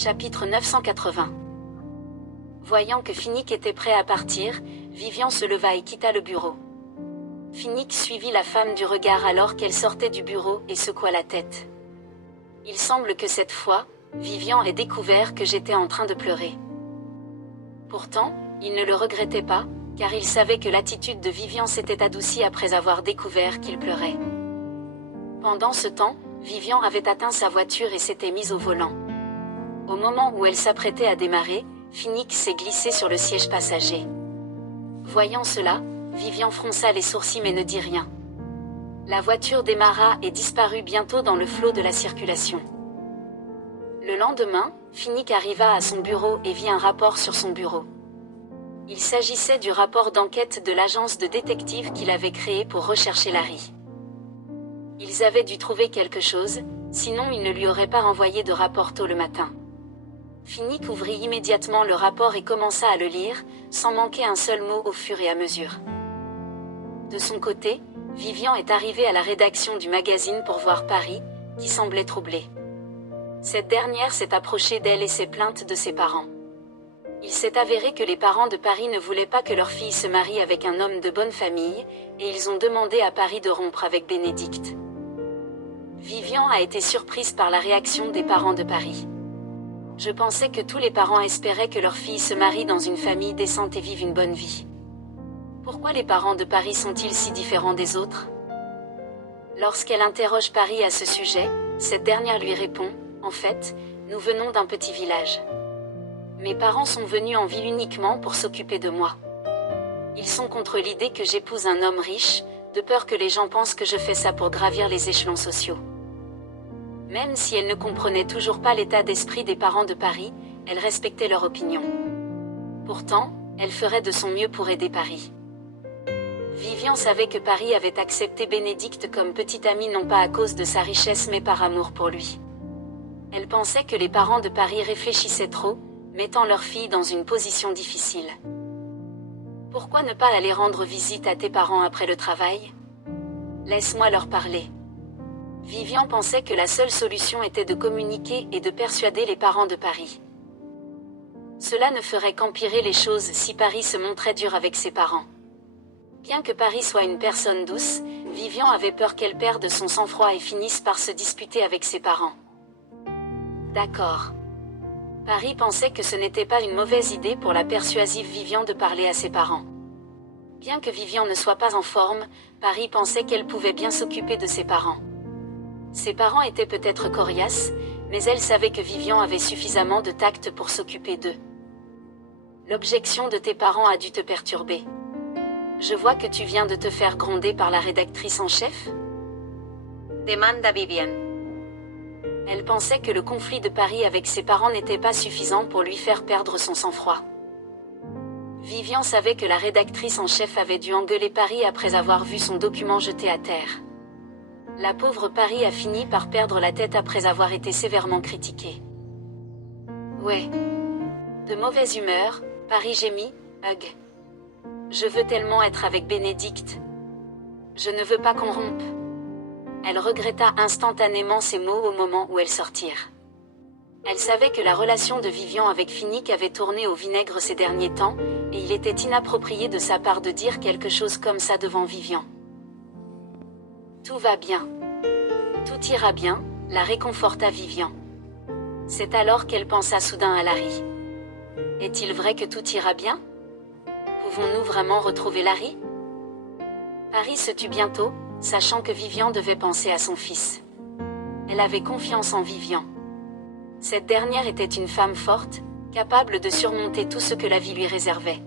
Chapitre 980. Voyant que Finnick était prêt à partir, Vivian se leva et quitta le bureau. Finnick suivit la femme du regard alors qu'elle sortait du bureau et secoua la tête. Il semble que cette fois, Vivian ait découvert que j'étais en train de pleurer. Pourtant, il ne le regrettait pas, car il savait que l'attitude de Vivian s'était adoucie après avoir découvert qu'il pleurait. Pendant ce temps, Vivian avait atteint sa voiture et s'était mise au volant. Au moment où elle s'apprêtait à démarrer, Finnick s'est glissé sur le siège passager. Voyant cela, Vivian fronça les sourcils mais ne dit rien. La voiture démarra et disparut bientôt dans le flot de la circulation. Le lendemain, Finnick arriva à son bureau et vit un rapport sur son bureau. Il s'agissait du rapport d'enquête de l'agence de détectives qu'il avait créé pour rechercher Larry. Ils avaient dû trouver quelque chose, sinon ils ne lui auraient pas renvoyé de rapport tôt le matin. Finnick ouvrit immédiatement le rapport et commença à le lire, sans manquer un seul mot au fur et à mesure. De son côté, Vivian est arrivée à la rédaction du magazine pour voir Paris, qui semblait troublée. Cette dernière s'est approchée d'elle et s'est plainte de ses parents. Il s'est avéré que les parents de Paris ne voulaient pas que leur fille se marie avec un homme de bonne famille, et ils ont demandé à Paris de rompre avec Bénédicte. Vivian a été surprise par la réaction des parents de Paris. Je pensais que tous les parents espéraient que leur fille se marie dans une famille décente et vive une bonne vie. Pourquoi les parents de Paris sont-ils si différents des autres? Lorsqu'elle interroge Paris à ce sujet, cette dernière lui répond « En fait, nous venons d'un petit village. Mes parents sont venus en ville uniquement pour s'occuper de moi. Ils sont contre l'idée que j'épouse un homme riche, de peur que les gens pensent que je fais ça pour gravir les échelons sociaux. » Même si elle ne comprenait toujours pas l'état d'esprit des parents de Paris, elle respectait leur opinion. Pourtant, elle ferait de son mieux pour aider Paris. Vivian savait que Paris avait accepté Bénédicte comme petite amie non pas à cause de sa richesse mais par amour pour lui. Elle pensait que les parents de Paris réfléchissaient trop, mettant leur fille dans une position difficile. Pourquoi ne pas aller rendre visite à tes parents après le travail? Laisse-moi leur parler. Vivian pensait que la seule solution était de communiquer et de persuader les parents de Paris. Cela ne ferait qu'empirer les choses si Paris se montrait dur avec ses parents. Bien que Paris soit une personne douce, Vivian avait peur qu'elle perde son sang-froid et finisse par se disputer avec ses parents. D'accord. Paris pensait que ce n'était pas une mauvaise idée pour la persuasive Vivian de parler à ses parents. Bien que Vivian ne soit pas en forme, Paris pensait qu'elle pouvait bien s'occuper de ses parents. Ses parents étaient peut-être coriaces, mais elle savait que Vivian avait suffisamment de tact pour s'occuper d'eux. L'objection de tes parents a dû te perturber. Je vois que tu viens de te faire gronder par la rédactrice en chef? Demanda Vivian. Elle pensait que le conflit de Paris avec ses parents n'était pas suffisant pour lui faire perdre son sang-froid. Vivian savait que la rédactrice en chef avait dû engueuler Paris après avoir vu son document jeté à terre. La pauvre Paris a fini par perdre la tête après avoir été sévèrement critiquée. Ouais. De mauvaise humeur, Paris gémit, Hug. Je veux tellement être avec Bénédicte. Je ne veux pas qu'on rompe. Elle regretta instantanément ces mots au moment où elles sortirent. Elle savait que la relation de Vivian avec Finnick avait tourné au vinaigre ces derniers temps, et il était inapproprié de sa part de dire quelque chose comme ça devant Vivian. Tout va bien. Tout ira bien, la réconforta Vivian. C'est alors qu'elle pensa soudain à Larry. Est-il vrai que tout ira bien? Pouvons-nous vraiment retrouver Larry? Paris se tut bientôt, sachant que Vivian devait penser à son fils. Elle avait confiance en Vivian. Cette dernière était une femme forte, capable de surmonter tout ce que la vie lui réservait.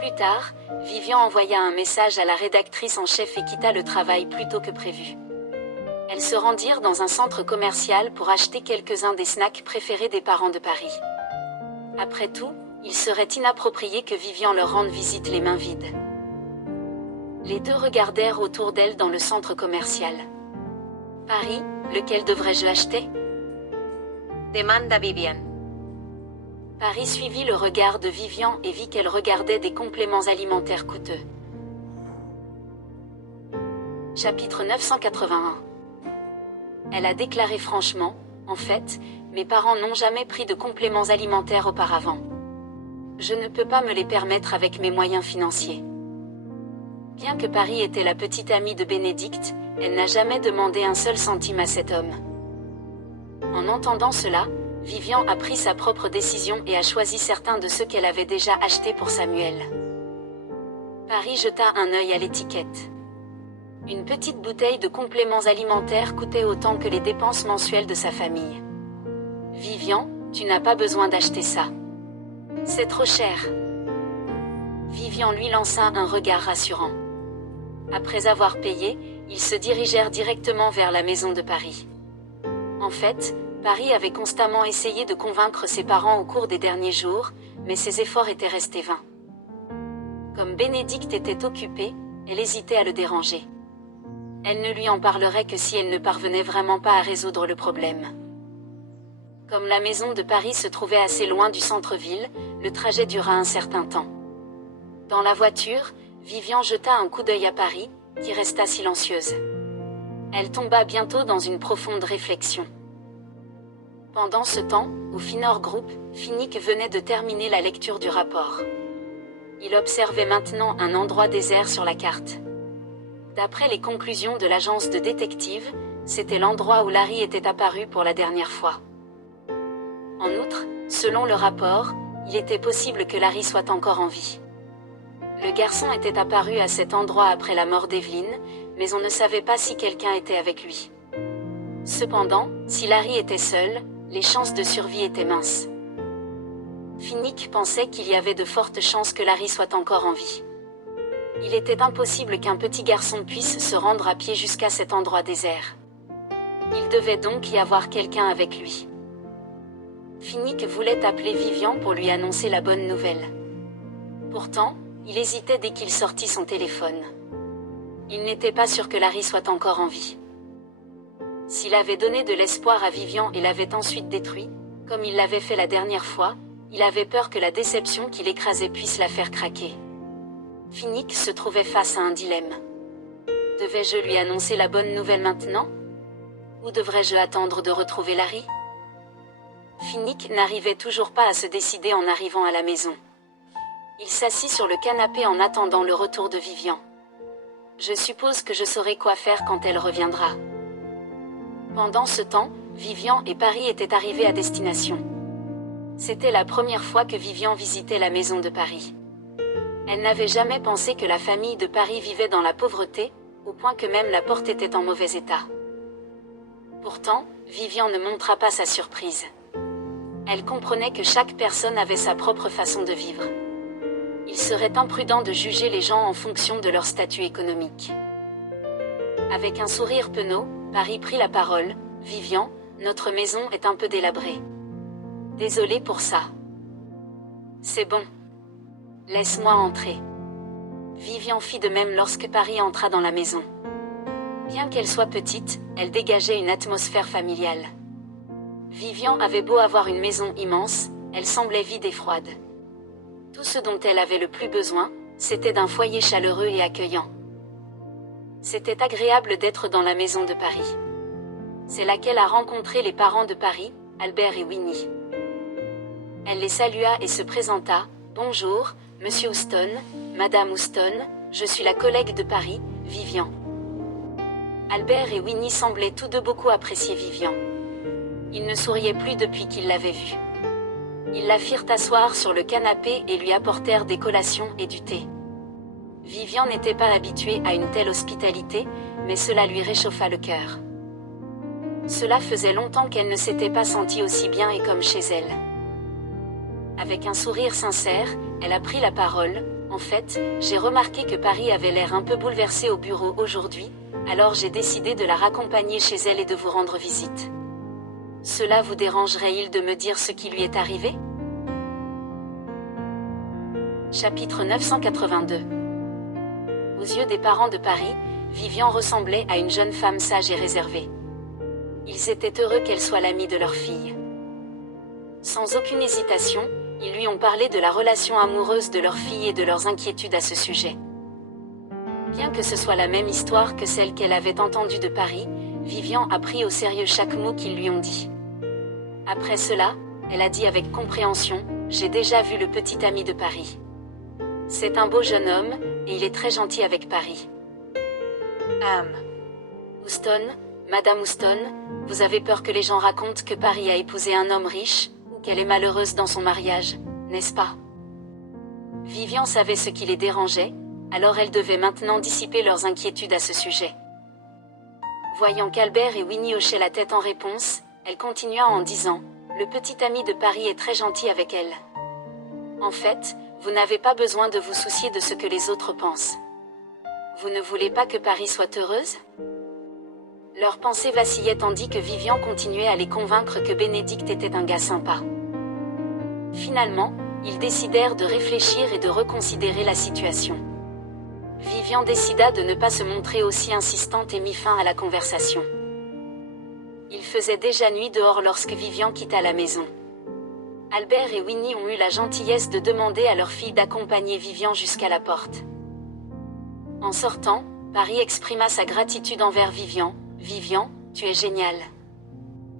Plus tard, Vivian envoya un message à la rédactrice en chef et quitta le travail plus tôt que prévu. Elles se rendirent dans un centre commercial pour acheter quelques-uns des snacks préférés des parents de Paris. Après tout, il serait inapproprié que Vivian leur rende visite les mains vides. Les deux regardèrent autour d'elles dans le centre commercial. Paris, lequel devrais-je acheter? Demanda Vivian. Paris suivit le regard de Vivian et vit qu'elle regardait des compléments alimentaires coûteux. Chapitre 981. Elle a déclaré franchement, en fait, Mes parents n'ont jamais pris de compléments alimentaires auparavant. Je ne peux pas me les permettre avec mes moyens financiers. Bien que Paris était la petite amie de Bénédicte, elle n'a jamais demandé un seul centime à cet homme. En entendant cela, Vivian a pris sa propre décision et a choisi certains de ceux qu'elle avait déjà achetés pour Samuel. Paris jeta un œil à l'étiquette. Une petite bouteille de compléments alimentaires coûtait autant que les dépenses mensuelles de sa famille. « Vivian, tu n'as pas besoin d'acheter ça. C'est trop cher. » Vivian lui lança un regard rassurant. Après avoir payé, ils se dirigèrent directement vers la maison de Paris. En fait, Paris avait constamment essayé de convaincre ses parents au cours des derniers jours, mais ses efforts étaient restés vains. Comme Bénédicte était occupée, elle hésitait à le déranger. Elle ne lui en parlerait que si elle ne parvenait vraiment pas à résoudre le problème. Comme la maison de Paris se trouvait assez loin du centre-ville, le trajet dura un certain temps. Dans la voiture, Vivian jeta un coup d'œil à Paris, qui resta silencieuse. Elle tomba bientôt dans une profonde réflexion. Pendant ce temps, au Finor Group, Finnick venait de terminer la lecture du rapport. Il observait maintenant un endroit désert sur la carte. D'après les conclusions de l'agence de détective, c'était l'endroit où Larry était apparu pour la dernière fois. En outre, selon le rapport, il était possible que Larry soit encore en vie. Le garçon était apparu à cet endroit après la mort d'Evelyn, mais on ne savait pas si quelqu'un était avec lui. Cependant, si Larry était seul, les chances de survie étaient minces. Finnick pensait qu'il y avait de fortes chances que Larry soit encore en vie. Il était impossible qu'un petit garçon puisse se rendre à pied jusqu'à cet endroit désert. Il devait donc y avoir quelqu'un avec lui. Finnick voulait appeler Vivian pour lui annoncer la bonne nouvelle. Pourtant, il hésitait dès qu'il sortit son téléphone. Il n'était pas sûr que Larry soit encore en vie. S'il avait donné de l'espoir à Vivian et l'avait ensuite détruit, comme il l'avait fait la dernière fois, il avait peur que la déception qui l'écrasait puisse la faire craquer. Finnick se trouvait face à un dilemme. Devais-je lui annoncer la bonne nouvelle maintenant? Ou devrais-je attendre de retrouver Larry? Finnick n'arrivait toujours pas à se décider en arrivant à la maison. Il s'assit sur le canapé en attendant le retour de Vivian. Je suppose que je saurai quoi faire quand elle reviendra. Pendant ce temps, Vivian et Paris étaient arrivés à destination. C'était la première fois que Vivian visitait la maison de Paris. Elle n'avait jamais pensé que la famille de Paris vivait dans la pauvreté, au point que même la porte était en mauvais état. Pourtant, Vivian ne montra pas sa surprise. Elle comprenait que chaque personne avait sa propre façon de vivre. Il serait imprudent de juger les gens en fonction de leur statut économique. Avec un sourire penaud, Paris prit la parole. « Vivian, notre maison est un peu délabrée. Désolé pour ça. »« C'est bon. Laisse-moi entrer. » Vivian fit de même lorsque Paris entra dans la maison. Bien qu'elle soit petite, elle dégageait une atmosphère familiale. Vivian avait beau avoir une maison immense, elle semblait vide et froide. Tout ce dont elle avait le plus besoin, c'était d'un foyer chaleureux et accueillant. C'était agréable d'être dans la maison de Paris. C'est là qu'elle a rencontré les parents de Paris, Albert et Winnie. Elle les salua et se présenta. « Bonjour, Monsieur Houston, Madame Houston, je suis la collègue de Paris, Vivian. » Albert et Winnie semblaient tous deux beaucoup apprécier Vivian. Ils ne souriaient plus depuis qu'ils l'avaient vue. Ils la firent asseoir sur le canapé et lui apportèrent des collations et du thé. Vivian n'était pas habituée à une telle hospitalité, mais cela lui réchauffa le cœur. Cela faisait longtemps qu'elle ne s'était pas sentie aussi bien et comme chez elle. Avec un sourire sincère, elle a pris la parole. « En fait, j'ai remarqué que Paris avait l'air un peu bouleversé au bureau aujourd'hui, alors j'ai décidé de la raccompagner chez elle et de vous rendre visite. Cela vous dérangerait-il de me dire ce qui lui est arrivé ?» Chapitre 982. Aux yeux des parents de Paris, Vivian ressemblait à une jeune femme sage et réservée. Ils étaient heureux qu'elle soit l'amie de leur fille. Sans aucune hésitation, ils lui ont parlé de la relation amoureuse de leur fille et de leurs inquiétudes à ce sujet. Bien que ce soit la même histoire que celle qu'elle avait entendue de Paris, Vivian a pris au sérieux chaque mot qu'ils lui ont dit. Après cela, elle a dit avec compréhension, « J'ai déjà vu le petit ami de Paris. C'est un beau jeune homme, et il est très gentil avec Paris. » Houston, Madame Houston, vous avez peur que les gens racontent que Paris a épousé un homme riche, ou qu'elle est malheureuse dans son mariage, n'est-ce pas? Vivian savait ce qui les dérangeait, alors elle devait maintenant dissiper leurs inquiétudes à ce sujet. Voyant qu'Albert et Winnie hochaient la tête en réponse, elle continua en disant, « Le petit ami de Paris est très gentil avec elle. En fait, vous n'avez pas besoin de vous soucier de ce que les autres pensent. Vous ne voulez pas que Paris soit heureuse ?» Leurs pensées vacillaient tandis que Vivian continuait à les convaincre que Bénédicte était un gars sympa. Finalement, ils décidèrent de réfléchir et de reconsidérer la situation. Vivian décida de ne pas se montrer aussi insistante et mit fin à la conversation. Il faisait déjà nuit dehors lorsque Vivian quitta la maison. Albert et Winnie ont eu la gentillesse de demander à leur fille d'accompagner Vivian jusqu'à la porte. En sortant, Paris exprima sa gratitude envers Vivian. « Vivian, tu es géniale.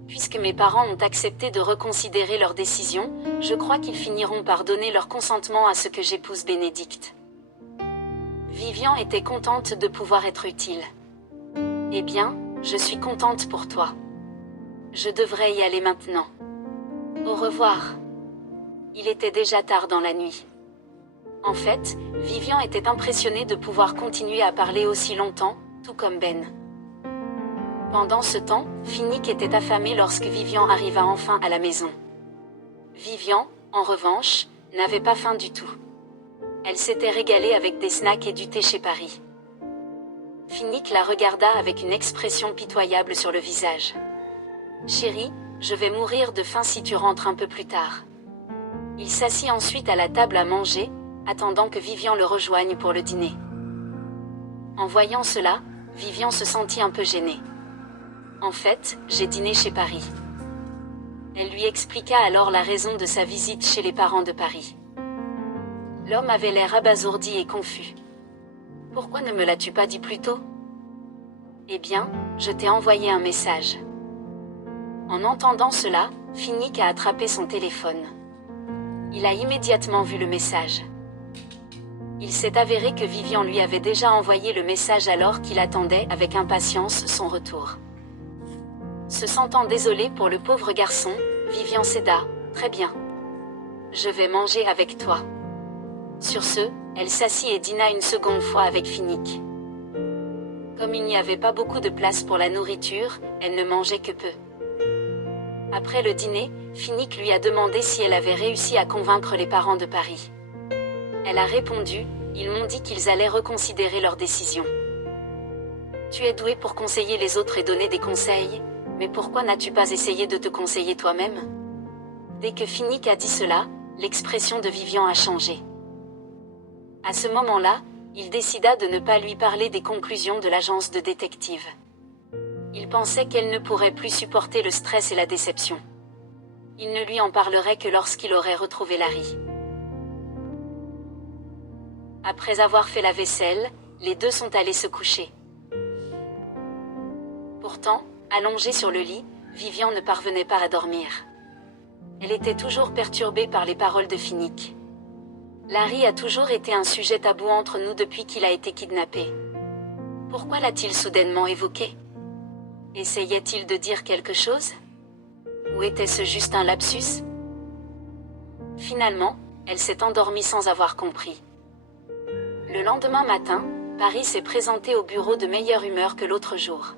Puisque mes parents ont accepté de reconsidérer leur décision, je crois qu'ils finiront par donner leur consentement à ce que j'épouse Bénédicte. » Vivian était contente de pouvoir être utile. « Eh bien, je suis contente pour toi. Je devrais y aller maintenant. Au revoir. » Il était déjà tard dans la nuit. En fait, Vivian était impressionnée de pouvoir continuer à parler aussi longtemps, tout comme Ben. Pendant ce temps, Finnick était affamée lorsque Vivian arriva enfin à la maison. Vivian, en revanche, n'avait pas faim du tout. Elle s'était régalée avec des snacks et du thé chez Paris. Finnick la regarda avec une expression pitoyable sur le visage. « Chérie, je vais mourir de faim si tu rentres un peu plus tard. » Il s'assit ensuite à la table à manger, attendant que Vivian le rejoigne pour le dîner. En voyant cela, Vivian se sentit un peu gênée. « En fait, j'ai dîné chez Paris. » Elle lui expliqua alors la raison de sa visite chez les parents de Paris. L'homme avait l'air abasourdi et confus. « Pourquoi ne me l'as-tu pas dit plus tôt ? » « Eh bien, je t'ai envoyé un message. » En entendant cela, Finnick a attrapé son téléphone. Il a immédiatement vu le message. Il s'est avéré que Vivian lui avait déjà envoyé le message alors qu'il attendait avec impatience son retour. Se sentant désolée pour le pauvre garçon, Vivian céda. « Très bien. Je vais manger avec toi. » Sur ce, elle s'assit et dîna une seconde fois avec Finnick. Comme il n'y avait pas beaucoup de place pour la nourriture, elle ne mangeait que peu. Après le dîner, Finnick lui a demandé si elle avait réussi à convaincre les parents de Paris. Elle a répondu, « Ils m'ont dit qu'ils allaient reconsidérer leur décision. » « Tu es douée pour conseiller les autres et donner des conseils, mais pourquoi n'as-tu pas essayé de te conseiller toi-même ?» Dès que Finnick a dit cela, l'expression de Vivian a changé. À ce moment-là, il décida de ne pas lui parler des conclusions de l'agence de détective. Il pensait qu'elle ne pourrait plus supporter le stress et la déception. Il ne lui en parlerait que lorsqu'il aurait retrouvé Larry. Après avoir fait la vaisselle, les deux sont allés se coucher. Pourtant, allongée sur le lit, Vivian ne parvenait pas à dormir. Elle était toujours perturbée par les paroles de Finnick. Larry a toujours été un sujet tabou entre nous depuis qu'il a été kidnappé. Pourquoi l'a-t-il soudainement évoqué? Essayait-il de dire quelque chose? Ou était-ce juste un lapsus? Finalement, elle s'est endormie sans avoir compris. Le lendemain matin, Paris s'est présenté au bureau de meilleure humeur que l'autre jour.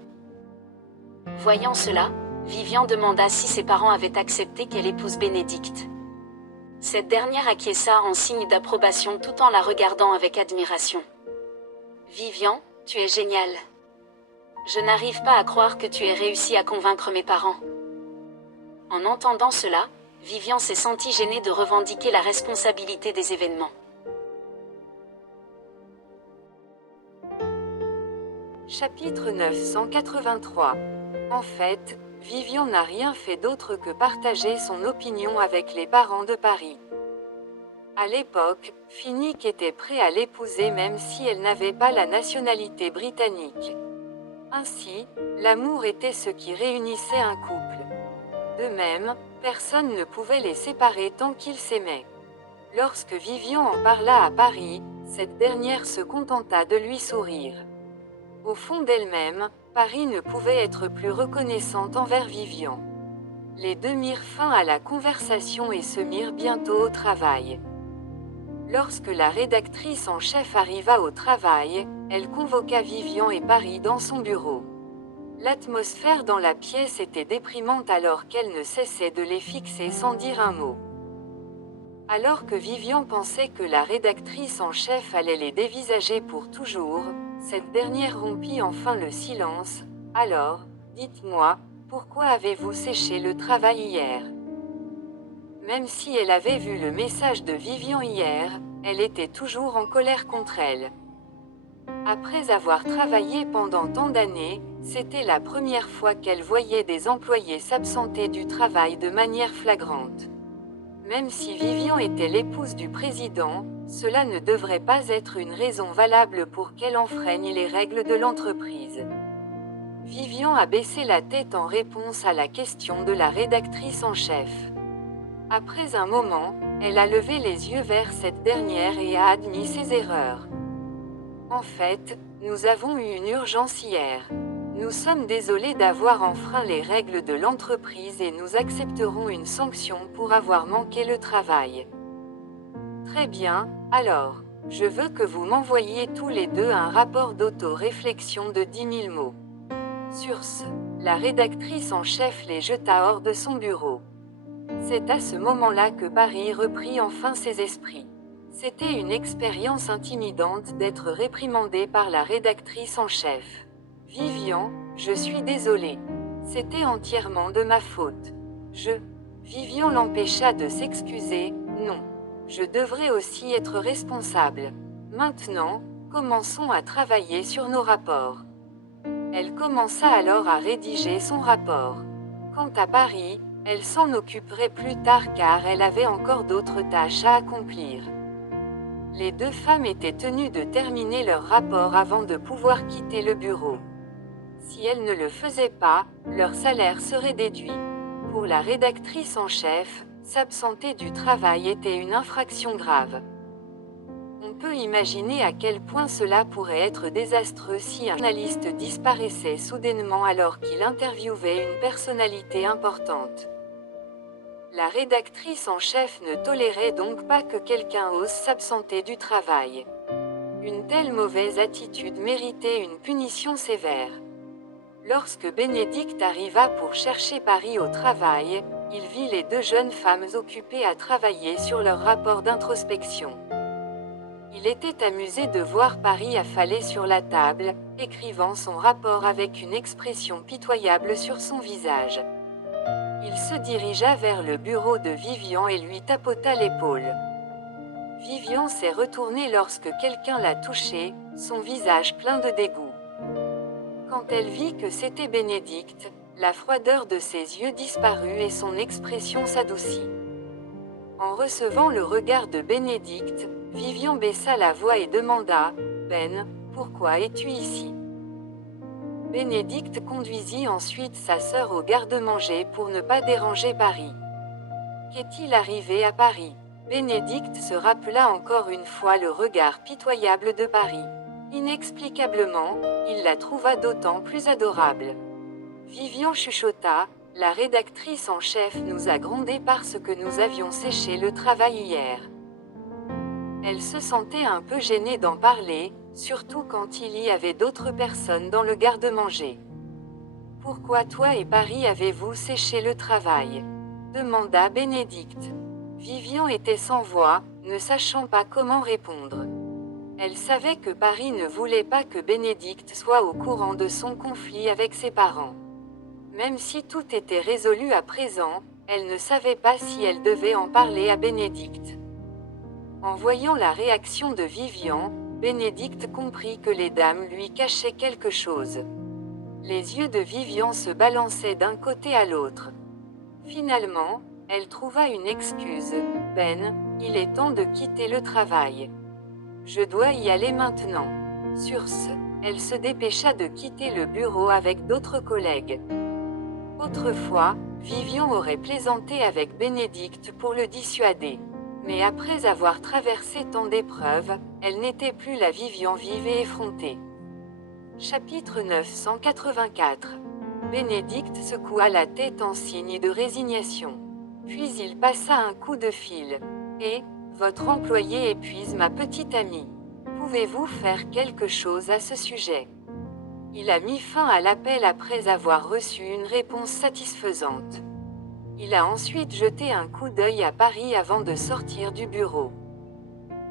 Voyant cela, Vivian demanda si ses parents avaient accepté qu'elle épouse Bénédicte. Cette dernière acquiesça en signe d'approbation tout en la regardant avec admiration. « Vivian, tu es géniale. Je n'arrive pas à croire que tu aies réussi à convaincre mes parents. » En entendant cela, Vivian s'est sentie gênée de revendiquer la responsabilité des événements. Chapitre 983. En fait, Vivian n'a rien fait d'autre que partager son opinion avec les parents de Paris. À l'époque, Finnick était prêt à l'épouser même si elle n'avait pas la nationalité britannique. Ainsi, l'amour était ce qui réunissait un couple. De même, personne ne pouvait les séparer tant qu'ils s'aimaient. Lorsque Vivian en parla à Paris, cette dernière se contenta de lui sourire. Au fond d'elle-même, Paris ne pouvait être plus reconnaissante envers Vivian. Les deux mirent fin à la conversation et se mirent bientôt au travail. Lorsque la rédactrice en chef arriva au travail, elle convoqua Vivian et Paris dans son bureau. L'atmosphère dans la pièce était déprimante alors qu'elle ne cessait de les fixer sans dire un mot. Alors que Vivian pensait que la rédactrice en chef allait les dévisager pour toujours, cette dernière rompit enfin le silence. « Alors, dites-moi, pourquoi avez-vous séché le travail hier ?» Même si elle avait vu le message de Vivian hier, elle était toujours en colère contre elle. Après avoir travaillé pendant tant d'années, c'était la première fois qu'elle voyait des employés s'absenter du travail de manière flagrante. Même si Vivian était l'épouse du président, cela ne devrait pas être une raison valable pour qu'elle enfreigne les règles de l'entreprise. Vivian a baissé la tête en réponse à la question de la rédactrice en chef. Après un moment, elle a levé les yeux vers cette dernière et a admis ses erreurs. En fait, nous avons eu une urgence hier. Nous sommes désolés d'avoir enfreint les règles de l'entreprise et nous accepterons une sanction pour avoir manqué le travail. Très bien, alors, je veux que vous m'envoyiez tous les deux un rapport d'auto-réflexion de 10 000 mots. Sur ce, la rédactrice en chef les jeta hors de son bureau. C'est à ce moment-là que Paris reprit enfin ses esprits. C'était une expérience intimidante d'être réprimandée par la rédactrice en chef. « Vivian, je suis désolée. C'était entièrement de ma faute. Vivian l'empêcha de s'excuser. « Non. Je devrais aussi être responsable. Maintenant, commençons à travailler sur nos rapports. » Elle commença alors à rédiger son rapport. Quant à Paris, elle s'en occuperait plus tard car elle avait encore d'autres tâches à accomplir. Les deux femmes étaient tenues de terminer leur rapport avant de pouvoir quitter le bureau. Si elles ne le faisaient pas, leur salaire serait déduit. Pour la rédactrice en chef, s'absenter du travail était une infraction grave. On peut imaginer à quel point cela pourrait être désastreux si un journaliste disparaissait soudainement alors qu'il interviewait une personnalité importante. La rédactrice en chef ne tolérait donc pas que quelqu'un ose s'absenter du travail. Une telle mauvaise attitude méritait une punition sévère. Lorsque Bénédicte arriva pour chercher Paris au travail, il vit les deux jeunes femmes occupées à travailler sur leur rapport d'introspection. Il était amusé de voir Paris affalée sur la table, écrivant son rapport avec une expression pitoyable sur son visage. Il se dirigea vers le bureau de Vivian et lui tapota l'épaule. Vivian s'est retournée lorsque quelqu'un l'a touchée, son visage plein de dégoût. Quand elle vit que c'était Bénédicte, la froideur de ses yeux disparut et son expression s'adoucit. En recevant le regard de Bénédicte, Vivian baissa la voix et demanda « Ben, pourquoi es-tu ici ?» Bénédicte conduisit ensuite sa sœur au garde-manger pour ne pas déranger Paris. Qu'est-il arrivé à Paris? Bénédicte se rappela encore une fois le regard pitoyable de Paris. Inexplicablement, il la trouva d'autant plus adorable. Vivian chuchota, « La rédactrice en chef nous a grondés parce que nous avions séché le travail hier. » Elle se sentait un peu gênée d'en parler, surtout quand il y avait d'autres personnes dans le garde-manger. « Pourquoi toi et Paris avez-vous séché le travail ?» demanda Bénédicte. Vivian était sans voix, ne sachant pas comment répondre. Elle savait que Paris ne voulait pas que Bénédicte soit au courant de son conflit avec ses parents. Même si tout était résolu à présent, elle ne savait pas si elle devait en parler à Bénédicte. En voyant la réaction de Vivian, Bénédicte comprit que les dames lui cachaient quelque chose. Les yeux de Vivian se balançaient d'un côté à l'autre. Finalement, elle trouva une excuse. « Ben, il est temps de quitter le travail. Je dois y aller maintenant. » Sur ce, elle se dépêcha de quitter le bureau avec d'autres collègues. Autrefois, Vivian aurait plaisanté avec Bénédicte pour le dissuader. Mais après avoir traversé tant d'épreuves, elle n'était plus la Vivian vive et effrontée. Chapitre 984. Bénédicte secoua la tête en signe de résignation. Puis il passa un coup de fil. Et, votre employé épuise ma petite amie. Pouvez-vous faire quelque chose à ce sujet? Il a mis fin à l'appel après avoir reçu une réponse satisfaisante. Il a ensuite jeté un coup d'œil à Paris avant de sortir du bureau.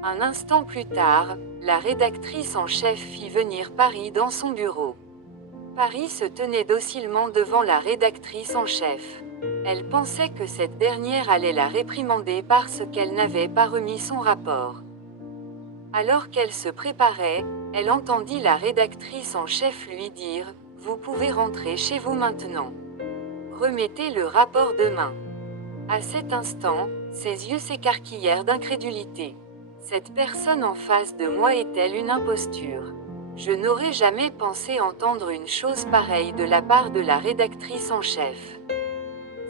Un instant plus tard, la rédactrice en chef fit venir Paris dans son bureau. Paris se tenait docilement devant la rédactrice en chef. Elle pensait que cette dernière allait la réprimander parce qu'elle n'avait pas remis son rapport. Alors qu'elle se préparait, elle entendit la rédactrice en chef lui dire « Vous pouvez rentrer chez vous maintenant. Remettez le rapport demain. » À cet instant, ses yeux s'écarquillèrent d'incrédulité. Cette personne en face de moi est-elle une imposture? Je n'aurais jamais pensé entendre une chose pareille de la part de la rédactrice en chef.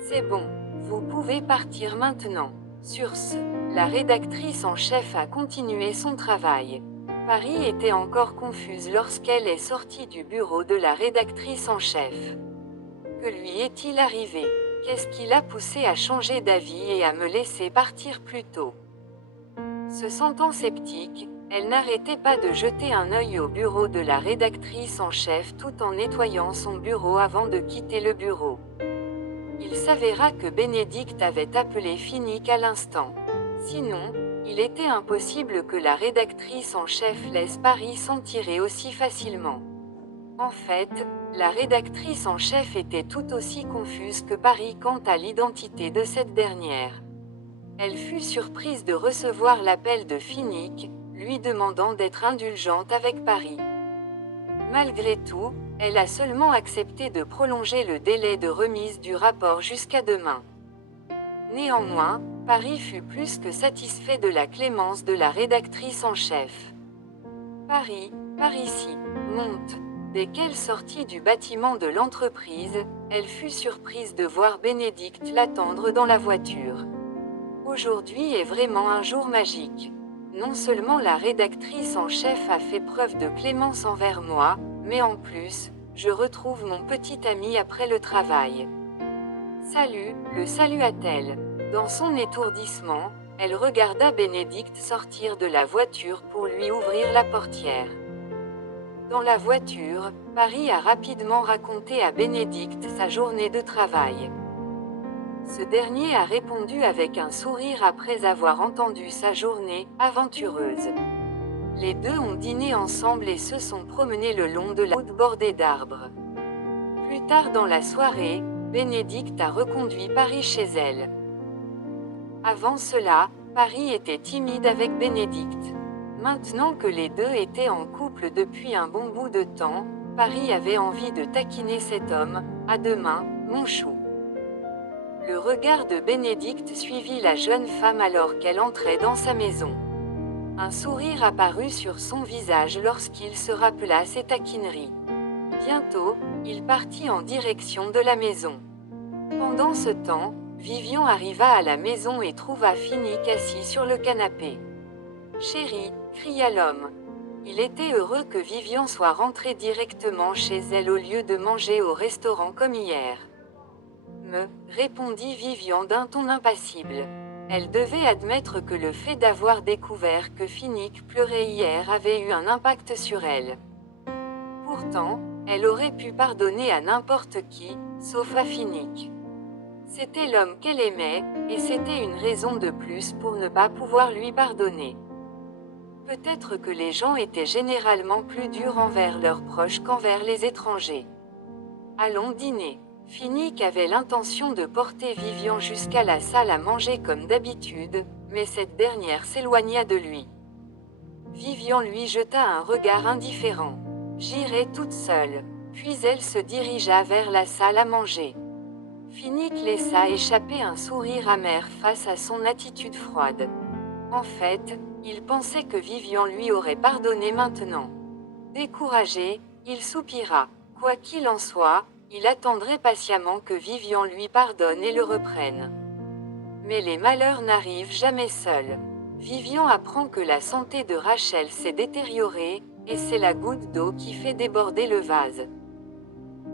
C'est bon, vous pouvez partir maintenant. Sur ce, la rédactrice en chef a continué son travail. Paris était encore confuse lorsqu'elle est sortie du bureau de la rédactrice en chef. Que lui est-il arrivé? Qu'est-ce qui l'a poussé à changer d'avis et à me laisser partir plus tôt? Se sentant sceptique, elle n'arrêtait pas de jeter un œil au bureau de la rédactrice en chef tout en nettoyant son bureau avant de quitter le bureau. Il s'avéra que Bénédicte avait appelé Finnick à l'instant. Sinon, il était impossible que la rédactrice en chef laisse Paris s'en tirer aussi facilement. En fait, la rédactrice en chef était tout aussi confuse que Paris quant à l'identité de cette dernière. Elle fut surprise de recevoir l'appel de Finnick, lui demandant d'être indulgente avec Paris. Malgré tout, elle a seulement accepté de prolonger le délai de remise du rapport jusqu'à demain. Néanmoins, Paris fut plus que satisfait de la clémence de la rédactrice en chef. Paris, par ici, monte. Dès qu'elle sortit du bâtiment de l'entreprise, elle fut surprise de voir Bénédicte l'attendre dans la voiture. Aujourd'hui est vraiment un jour magique. Non seulement la rédactrice en chef a fait preuve de clémence envers moi, mais en plus, je retrouve mon petit ami après le travail. Salut, le salua-t-elle. Dans son étourdissement, elle regarda Bénédicte sortir de la voiture pour lui ouvrir la portière. Dans la voiture, Paris a rapidement raconté à Bénédicte sa journée de travail. Ce dernier a répondu avec un sourire après avoir entendu sa journée aventureuse. Les deux ont dîné ensemble et se sont promenés le long de la route bordée d'arbres. Plus tard dans la soirée, Bénédicte a reconduit Paris chez elle. Avant cela, Paris était timide avec Bénédicte. Maintenant que les deux étaient en couple depuis un bon bout de temps, Paris avait envie de taquiner cet homme. À demain, mon chou. Le regard de Bénédicte suivit la jeune femme alors qu'elle entrait dans sa maison. Un sourire apparut sur son visage lorsqu'il se rappela ses taquineries. Bientôt, il partit en direction de la maison. Pendant ce temps, Vivian arriva à la maison et trouva Finnick assis sur le canapé. « Chérie » cria l'homme. Il était heureux que Vivian soit rentrée directement chez elle au lieu de manger au restaurant comme hier. Répondit Vivian d'un ton impassible. Elle devait admettre que le fait d'avoir découvert que Finnick pleurait hier avait eu un impact sur elle. Pourtant, elle aurait pu pardonner à n'importe qui, sauf à Finnick. C'était l'homme qu'elle aimait, et c'était une raison de plus pour ne pas pouvoir lui pardonner. Peut-être que les gens étaient généralement plus durs envers leurs proches qu'envers les étrangers. Allons dîner. Finnick avait l'intention de porter Vivian jusqu'à la salle à manger comme d'habitude, mais cette dernière s'éloigna de lui. Vivian lui jeta un regard indifférent. « J'irai toute seule. » Puis elle se dirigea vers la salle à manger. Finnick laissa échapper un sourire amer face à son attitude froide. En fait, il pensait que Vivian lui aurait pardonné maintenant. Découragé, il soupira. Quoi qu'il en soit, il attendrait patiemment que Vivian lui pardonne et le reprenne. Mais les malheurs n'arrivent jamais seuls. Vivian apprend que la santé de Rachel s'est détériorée, et c'est la goutte d'eau qui fait déborder le vase.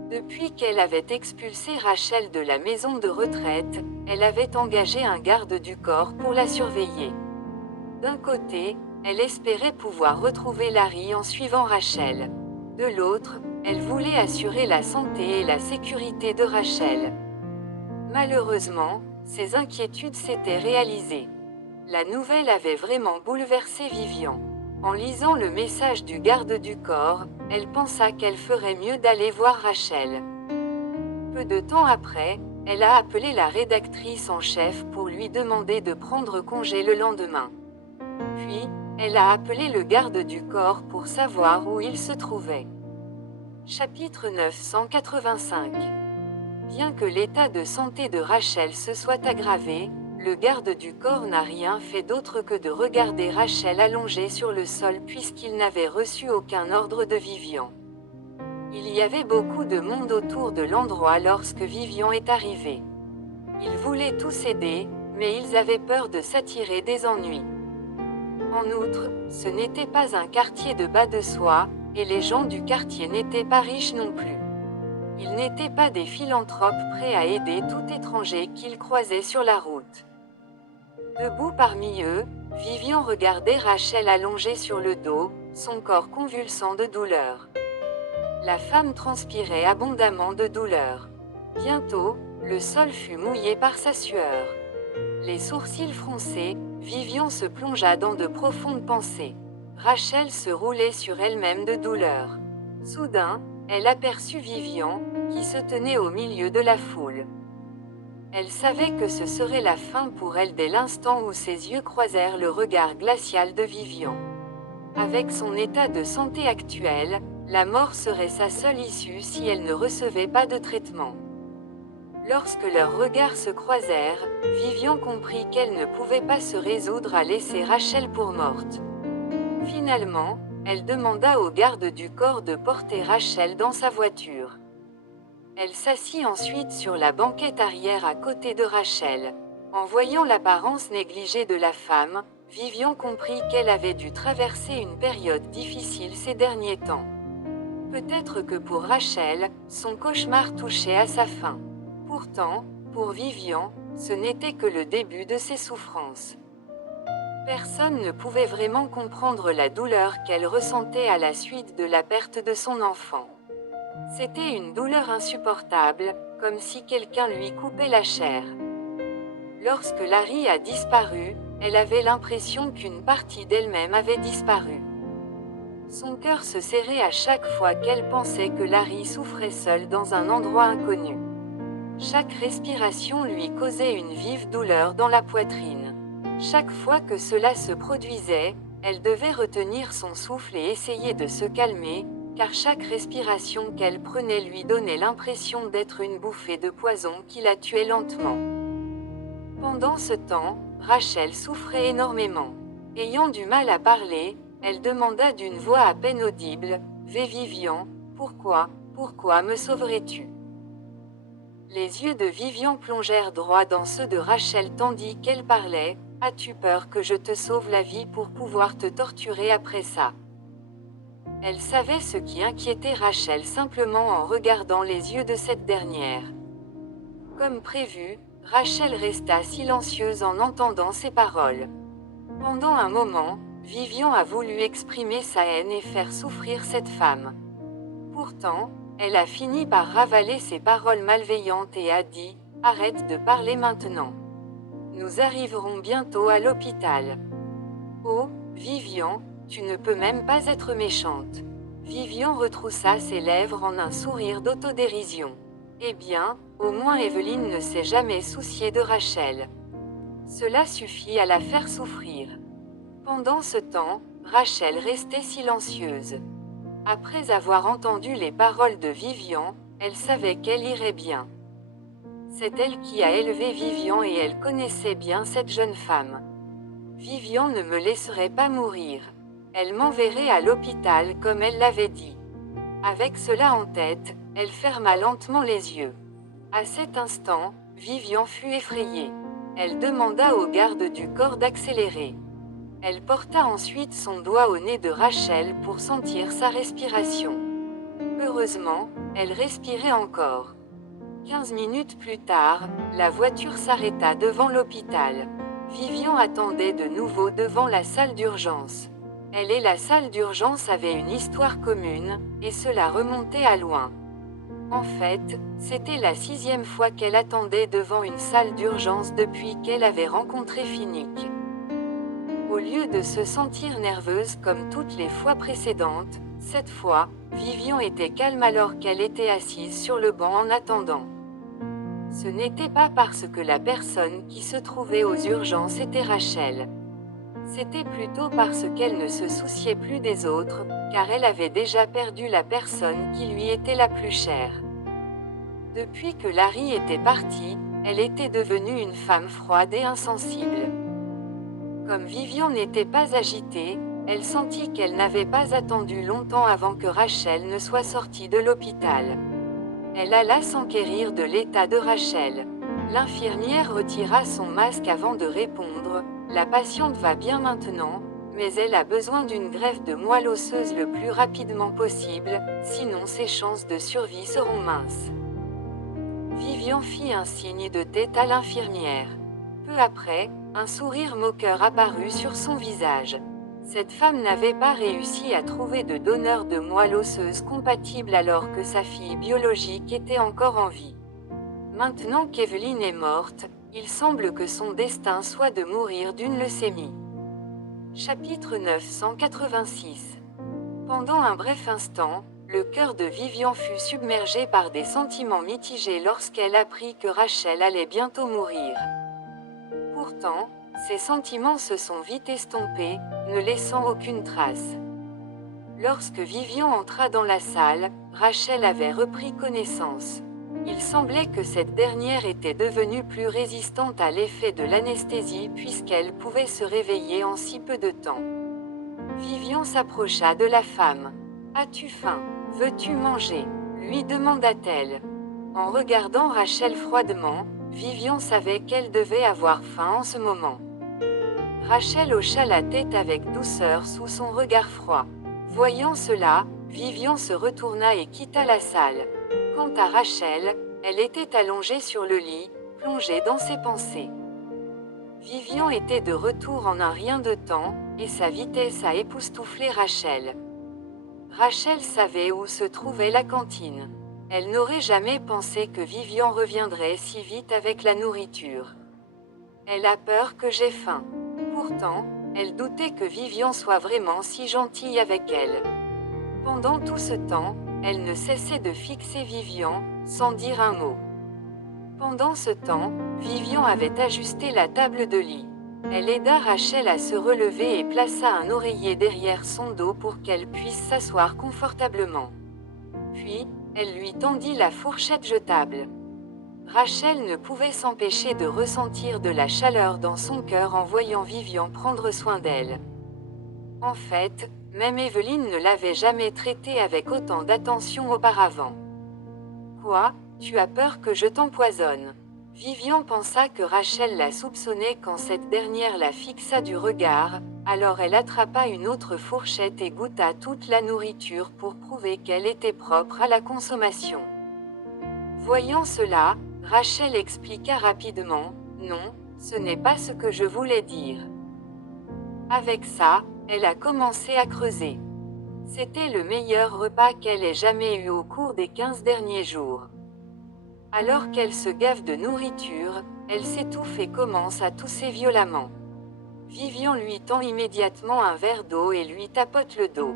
Depuis qu'elle avait expulsé Rachel de la maison de retraite, elle avait engagé un garde du corps pour la surveiller. D'un côté, elle espérait pouvoir retrouver Larry en suivant Rachel. De l'autre, elle voulait assurer la santé et la sécurité de Rachel. Malheureusement, ses inquiétudes s'étaient réalisées. La nouvelle avait vraiment bouleversé Vivian. En lisant le message du garde du corps, elle pensa qu'elle ferait mieux d'aller voir Rachel. Peu de temps après, elle a appelé la rédactrice en chef pour lui demander de prendre congé le lendemain. Puis, elle a appelé le garde du corps pour savoir où il se trouvait. Chapitre 985. Bien que l'état de santé de Rachel se soit aggravé, le garde du corps n'a rien fait d'autre que de regarder Rachel allongée sur le sol puisqu'il n'avait reçu aucun ordre de Vivian. Il y avait beaucoup de monde autour de l'endroit lorsque Vivian est arrivée. Ils voulaient tous aider, mais ils avaient peur de s'attirer des ennuis. En outre, ce n'était pas un quartier de bas de soie, et les gens du quartier n'étaient pas riches non plus. Ils n'étaient pas des philanthropes prêts à aider tout étranger qu'ils croisaient sur la route. Debout parmi eux, Vivian regardait Rachel allongée sur le dos, son corps convulsant de douleur. La femme transpirait abondamment de douleur. Bientôt, le sol fut mouillé par sa sueur. Les sourcils froncés, Vivian se plongea dans de profondes pensées. Rachel se roulait sur elle-même de douleur. Soudain, elle aperçut Vivian, qui se tenait au milieu de la foule. Elle savait que ce serait la fin pour elle dès l'instant où ses yeux croisèrent le regard glacial de Vivian. Avec son état de santé actuel, la mort serait sa seule issue si elle ne recevait pas de traitement. Lorsque leurs regards se croisèrent, Vivian comprit qu'elle ne pouvait pas se résoudre à laisser Rachel pour morte. Finalement, elle demanda au garde du corps de porter Rachel dans sa voiture. Elle s'assit ensuite sur la banquette arrière à côté de Rachel. En voyant l'apparence négligée de la femme, Vivian comprit qu'elle avait dû traverser une période difficile ces derniers temps. Peut-être que pour Rachel, son cauchemar touchait à sa fin. Pourtant, pour Vivian, ce n'était que le début de ses souffrances. Personne ne pouvait vraiment comprendre la douleur qu'elle ressentait à la suite de la perte de son enfant. C'était une douleur insupportable, comme si quelqu'un lui coupait la chair. Lorsque Larry a disparu, elle avait l'impression qu'une partie d'elle-même avait disparu. Son cœur se serrait à chaque fois qu'elle pensait que Larry souffrait seul dans un endroit inconnu. Chaque respiration lui causait une vive douleur dans la poitrine. Chaque fois que cela se produisait, elle devait retenir son souffle et essayer de se calmer, car chaque respiration qu'elle prenait lui donnait l'impression d'être une bouffée de poison qui la tuait lentement. Pendant ce temps, Rachel souffrait énormément. Ayant du mal à parler, elle demanda d'une voix à peine audible, « Vivian, pourquoi me sauverais-tu » Les yeux de Vivian plongèrent droit dans ceux de Rachel tandis qu'elle parlait, « As-tu peur que je te sauve la vie pour pouvoir te torturer après ça ?» Elle savait ce qui inquiétait Rachel simplement en regardant les yeux de cette dernière. Comme prévu, Rachel resta silencieuse en entendant ces paroles. Pendant un moment, Vivian a voulu exprimer sa haine et faire souffrir cette femme. Pourtant, elle a fini par ravaler ses paroles malveillantes et a dit « Arrête de parler maintenant. Nous arriverons bientôt à l'hôpital. » Oh, Vivian, tu ne peux même pas être méchante. Vivian retroussa ses lèvres en un sourire d'autodérision. Eh bien, au moins Evelyne ne s'est jamais souciée de Rachel. Cela suffit à la faire souffrir. Pendant ce temps, Rachel restait silencieuse. Après avoir entendu les paroles de Vivian, elle savait qu'elle irait bien. C'est elle qui a élevé Vivian et elle connaissait bien cette jeune femme. Vivian ne me laisserait pas mourir. Elle m'enverrait à l'hôpital comme elle l'avait dit. Avec cela en tête, elle ferma lentement les yeux. À cet instant, Vivian fut effrayée. Elle demanda au garde du corps d'accélérer. Elle porta ensuite son doigt au nez de Rachel pour sentir sa respiration. Heureusement, elle respirait encore. 15 minutes plus tard, la voiture s'arrêta devant l'hôpital. Vivian attendait de nouveau devant la salle d'urgence. Elle et la salle d'urgence avaient une histoire commune, et cela remontait à loin. En fait, c'était la 6e fois qu'elle attendait devant une salle d'urgence depuis qu'elle avait rencontré Finnick. Au lieu de se sentir nerveuse comme toutes les fois précédentes, cette fois, Vivian était calme alors qu'elle était assise sur le banc en attendant. Ce n'était pas parce que la personne qui se trouvait aux urgences était Rachel. C'était plutôt parce qu'elle ne se souciait plus des autres, car elle avait déjà perdu la personne qui lui était la plus chère. Depuis que Larry était parti, elle était devenue une femme froide et insensible. Comme Vivian n'était pas agitée, elle sentit qu'elle n'avait pas attendu longtemps avant que Rachel ne soit sortie de l'hôpital. Elle alla s'enquérir de l'état de Rachel. L'infirmière retira son masque avant de répondre. La patiente va bien maintenant, mais elle a besoin d'une greffe de moelle osseuse le plus rapidement possible, sinon ses chances de survie seront minces. Vivian fit un signe de tête à l'infirmière. Peu après, un sourire moqueur apparut sur son visage. Cette femme n'avait pas réussi à trouver de donneur de moelle osseuse compatible alors que sa fille biologique était encore en vie. Maintenant qu'Evelyn est morte, il semble que son destin soit de mourir d'une leucémie. Chapitre 986. Pendant un bref instant, le cœur de Vivian fut submergé par des sentiments mitigés lorsqu'elle apprit que Rachel allait bientôt mourir. Pourtant, ces sentiments se sont vite estompés, ne laissant aucune trace. Lorsque Vivian entra dans la salle, Rachel avait repris connaissance. Il semblait que cette dernière était devenue plus résistante à l'effet de l'anesthésie puisqu'elle pouvait se réveiller en si peu de temps. Vivian s'approcha de la femme. « As-tu faim? Veux-tu manger ?» lui demanda-t-elle. En regardant Rachel froidement, Vivian savait qu'elle devait avoir faim en ce moment. Rachel hocha la tête avec douceur sous son regard froid. Voyant cela, Vivian se retourna et quitta la salle. Quant à Rachel, elle était allongée sur le lit, plongée dans ses pensées. Vivian était de retour en un rien de temps, et sa vitesse a époustouflé Rachel. Rachel savait où se trouvait la cantine. Elle n'aurait jamais pensé que Vivian reviendrait si vite avec la nourriture. Elle a peur que j'ai faim. Pourtant, elle doutait que Vivian soit vraiment si gentille avec elle. Pendant tout ce temps, elle ne cessait de fixer Vivian, sans dire un mot. Pendant ce temps, Vivian avait ajusté la table de lit. Elle aida Rachel à se relever et plaça un oreiller derrière son dos pour qu'elle puisse s'asseoir confortablement. Puis, elle lui tendit la fourchette jetable. Rachel ne pouvait s'empêcher de ressentir de la chaleur dans son cœur en voyant Vivian prendre soin d'elle. En fait, même Evelyn ne l'avait jamais traitée avec autant d'attention auparavant. « Quoi, tu as peur que je t'empoisonne ?» Vivian pensa que Rachel la soupçonnait quand cette dernière la fixa du regard, alors elle attrapa une autre fourchette et goûta toute la nourriture pour prouver qu'elle était propre à la consommation. Voyant cela, Rachel expliqua rapidement, « Non, ce n'est pas ce que je voulais dire. » Avec ça, elle a commencé à creuser. C'était le meilleur repas qu'elle ait jamais eu au cours des 15 derniers jours. Alors qu'elle se gave de nourriture, elle s'étouffe et commence à tousser violemment. Vivian lui tend immédiatement un verre d'eau et lui tapote le dos.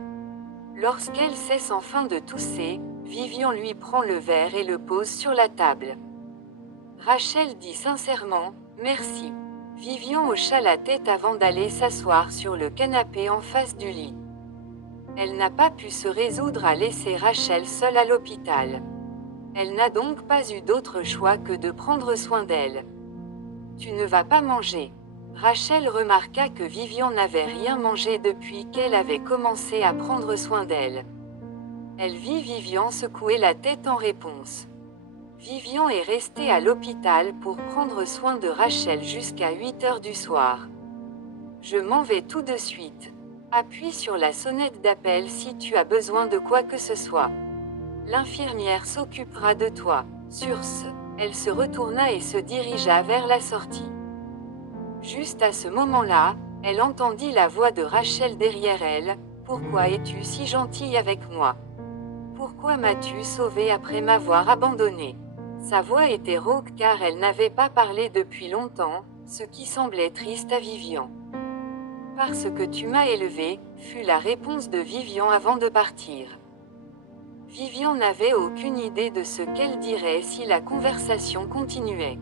Lorsqu'elle cesse enfin de tousser, Vivian lui prend le verre et le pose sur la table. Rachel dit sincèrement, « Merci. » Vivian hocha la tête avant d'aller s'asseoir sur le canapé en face du lit. Elle n'a pas pu se résoudre à laisser Rachel seule à l'hôpital. Elle n'a donc pas eu d'autre choix que de prendre soin d'elle. « Tu ne vas pas manger. » Rachel remarqua que Vivian n'avait rien mangé depuis qu'elle avait commencé à prendre soin d'elle. Elle vit Vivian secouer la tête en réponse. Vivian est restée à l'hôpital pour prendre soin de Rachel jusqu'à 8 heures du soir. Je m'en vais tout de suite. Appuie sur la sonnette d'appel si tu as besoin de quoi que ce soit. L'infirmière s'occupera de toi. Sur ce, elle se retourna et se dirigea vers la sortie. Juste à ce moment-là, elle entendit la voix de Rachel derrière elle. « Pourquoi es-tu si gentille avec moi? Pourquoi m'as-tu sauvée après m'avoir abandonnée ?» Sa voix était rauque car elle n'avait pas parlé depuis longtemps, ce qui semblait triste à Vivian. « Parce que tu m'as élevée », fut la réponse de Vivian avant de partir. Vivian n'avait aucune idée de ce qu'elle dirait si la conversation continuait.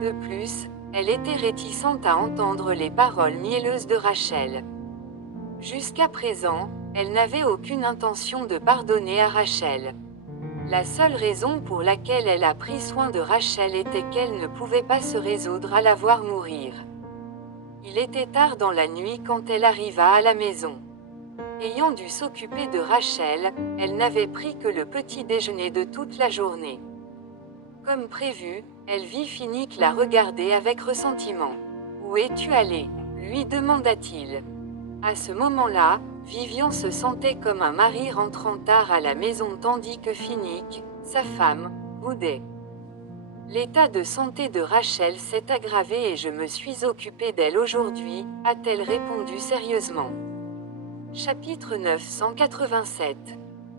De plus, elle était réticente à entendre les paroles mielleuses de Rachel. Jusqu'à présent, elle n'avait aucune intention de pardonner à Rachel. La seule raison pour laquelle elle a pris soin de Rachel était qu'elle ne pouvait pas se résoudre à la voir mourir. Il était tard dans la nuit quand elle arriva à la maison. Ayant dû s'occuper de Rachel, elle n'avait pris que le petit déjeuner de toute la journée. Comme prévu, elle vit Finnick la regarder avec ressentiment. « Où es-tu allé ?» lui demanda-t-il. À ce moment-là, Vivian se sentait comme un mari rentrant tard à la maison tandis que Finnick, sa femme, boudait. L'état de santé de Rachel s'est aggravé et je me suis occupée d'elle aujourd'hui, a-t-elle répondu sérieusement. Chapitre 987.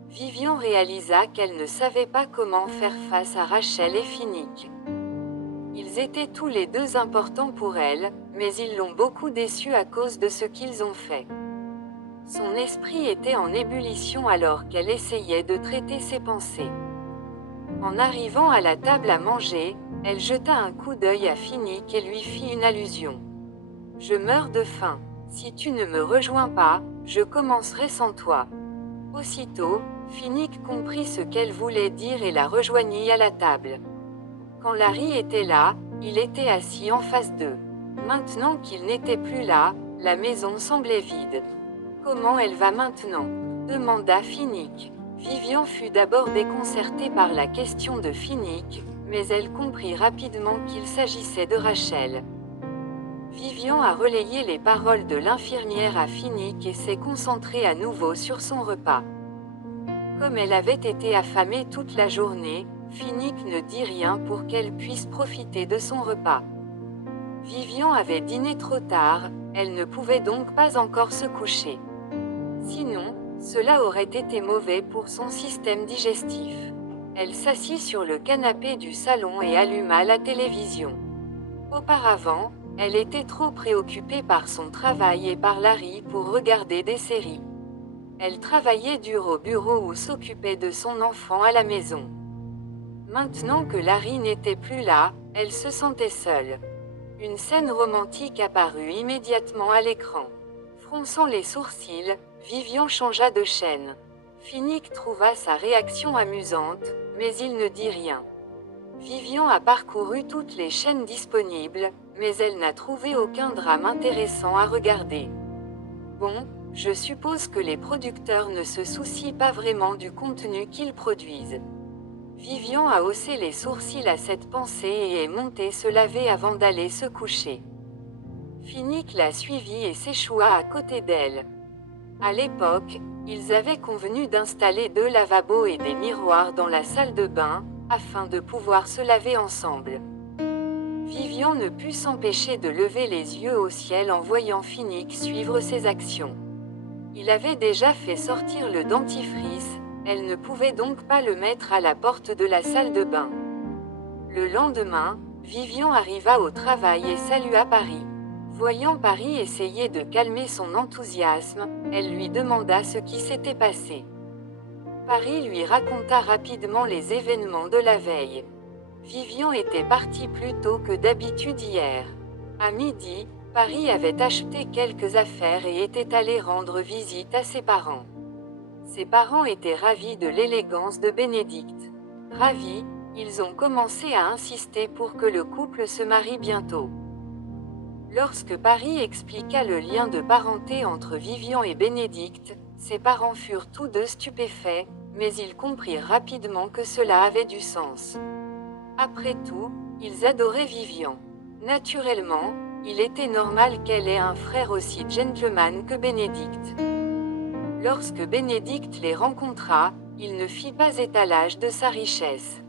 Vivian réalisa qu'elle ne savait pas comment faire face à Rachel et Finnick. Ils étaient tous les deux importants pour elle, mais ils l'ont beaucoup déçue à cause de ce qu'ils ont fait. Son esprit était en ébullition alors qu'elle essayait de traiter ses pensées. En arrivant à la table à manger, elle jeta un coup d'œil à Finnick et lui fit une allusion. « Je meurs de faim. Si tu ne me rejoins pas, je commencerai sans toi. » Aussitôt, Finnick comprit ce qu'elle voulait dire et la rejoignit à la table. Quand Larry était là, il était assis en face d'eux. Maintenant qu'il n'était plus là, la maison semblait vide. « Comment elle va maintenant ?» demanda Finnick. Vivian fut d'abord déconcertée par la question de Finnick, mais elle comprit rapidement qu'il s'agissait de Rachel. Vivian a relayé les paroles de l'infirmière à Finnick et s'est concentrée à nouveau sur son repas. Comme elle avait été affamée toute la journée, Finnick ne dit rien pour qu'elle puisse profiter de son repas. Vivian avait dîné trop tard, elle ne pouvait donc pas encore se coucher. Sinon, cela aurait été mauvais pour son système digestif. Elle s'assit sur le canapé du salon et alluma la télévision. Auparavant, elle était trop préoccupée par son travail et par Larry pour regarder des séries. Elle travaillait dur au bureau ou s'occupait de son enfant à la maison. Maintenant que Larry n'était plus là, elle se sentait seule. Une scène romantique apparut immédiatement à l'écran. Fronçant les sourcils, Vivian changea de chaîne. Finnick trouva sa réaction amusante, mais il ne dit rien. Vivian a parcouru toutes les chaînes disponibles, mais elle n'a trouvé aucun drame intéressant à regarder. Bon, je suppose que les producteurs ne se soucient pas vraiment du contenu qu'ils produisent. Vivian a haussé les sourcils à cette pensée et est montée se laver avant d'aller se coucher. Finnick l'a suivie et s'échoua à côté d'elle. À l'époque, ils avaient convenu d'installer 2 lavabos et des miroirs dans la salle de bain, afin de pouvoir se laver ensemble. Vivian ne put s'empêcher de lever les yeux au ciel en voyant Finnick suivre ses actions. Il avait déjà fait sortir le dentifrice, elle ne pouvait donc pas le mettre à la porte de la salle de bain. Le lendemain, Vivian arriva au travail et salua Paris. Voyant Paris essayer de calmer son enthousiasme, elle lui demanda ce qui s'était passé. Paris lui raconta rapidement les événements de la veille. Vivian était partie plus tôt que d'habitude hier. À midi, Paris avait acheté quelques affaires et était allé rendre visite à ses parents. Ses parents étaient ravis de l'élégance de Bénédicte. Ravis, ils ont commencé à insister pour que le couple se marie bientôt. Lorsque Paris expliqua le lien de parenté entre Vivian et Bénédicte, ses parents furent tous deux stupéfaits, mais ils comprirent rapidement que cela avait du sens. Après tout, ils adoraient Vivian. Naturellement, il était normal qu'elle ait un frère aussi gentleman que Bénédicte. Lorsque Bénédicte les rencontra, il ne fit pas étalage de sa richesse.